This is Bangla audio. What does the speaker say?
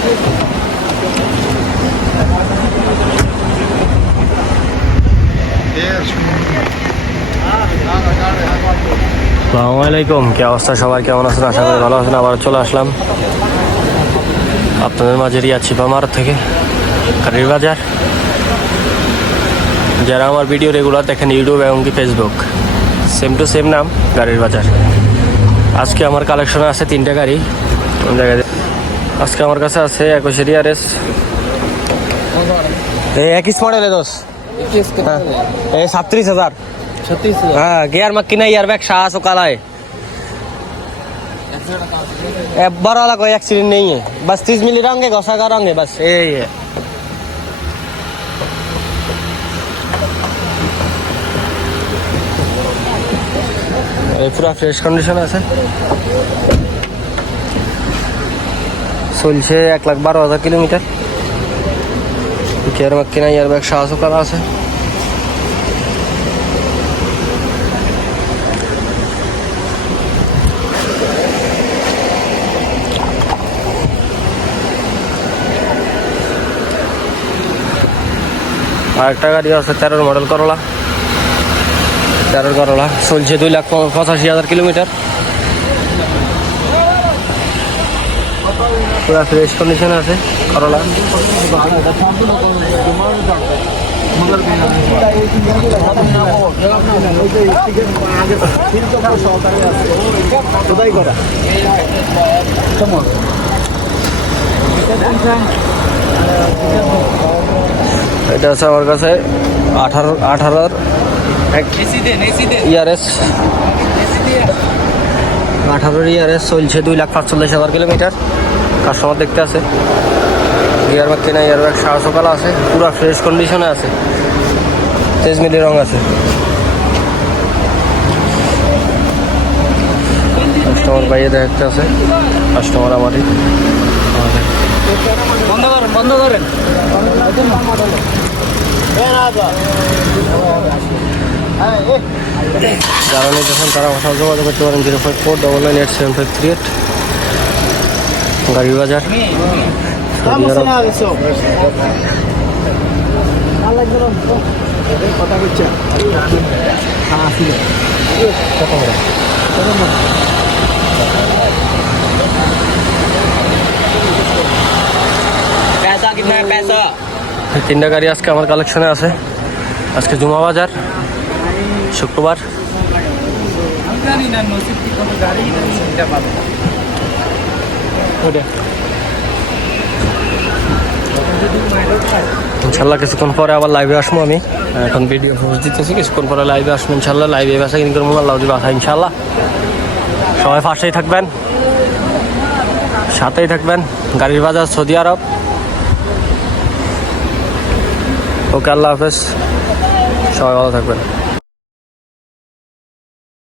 আসসালামু কি অবস্থা সবাই? কেমন আছেন? আশা করি ভালো আছেন। আবার চলে আসলাম আপনাদের মাঝে রিয়া চিপামার থেকে। কারির বাজার। যারা আমার ভিডিও রেগুলার দেখেন ইউটিউব এবং কি ফেসবুক সেম টু সেম নাম গাড়ির বাজার। আজকে আমার কালেকশনে আছে তিনটা গাড়ি। কোন আজকে আমার কাছে আছে একুশে রিয়ারেস এই একিস মডেলে দোষ এই সাতত্রিশ হাজার छत्तीस हाँ गियर में किना यार बैग शाह सो काला है ए, बड़ा वाला कोई एक्सीडेंट नहीं है बस तीस मिली रंगे घसा का रंग है बस यही है এই পুরো ফ্রেশ কন্ডিশন আছে চলছে এক লাখ বারো হাজার কিলোমিটার। গিয়ার মাক্কিনা ইয়ার ব্যাগ সাহস করা আছে। আর একটা গাড়ি আছে তেরোর মডেল করলা। তেরোর করলা চলছে দুই লাখ পঁচাশি হাজার কিলোমিটার। পুরা ফ্রেশ কন্ডিশন আছে করলা এটা আছে আমার কাছে আঠারো আঠারোর এসি দেন ইয়ারএস আঠারোর ইয়ারএস চলছে দুই লাখ পাঁচচল্লিশ হাজার কিলোমিটার। কাস্টমার দেখতে আছে। গিয়ার ব্যাগ কেনা ইয়ার ব্যাগ সারা সকাল আছে পুরো ফ্রেশ কন্ডিশনে আছে। তেজ মিলি রং আছে। কাস্টমার বাইরে দেখতে আছে কাস্টমার আমারই। বন্ধ করেন বন্ধ করেন। যারা নিতেছেন তারা যোগাযোগ করতে পারেন zero five four double nine eight seven five three eight. पैसा এই তিনটা গাড়ি আজকে আমার কালেকশনে আছে। আজকে জুমা বাজার শুক্রবার। পাবো ইনশাল্লাহ কিছুক্ষণ পরে আবার লাইভে আসব আমি। এখন ভিডিও পোস্ট দিতেছি, কিছুক্ষণ পরে লাইভে আসব ইনশাল্লাহ। লাইভে আসা কিন্তু করব, আল্লাহ বাসা ইনশাল্লাহ। সবাই ফার্স্টেই থাকবেন। সাথেই থাকবেন। গাড়ির বাজার, সৌদি আরব। ওকে, আল্লাহ হাফেজ। সবাই ভালো থাকবেন।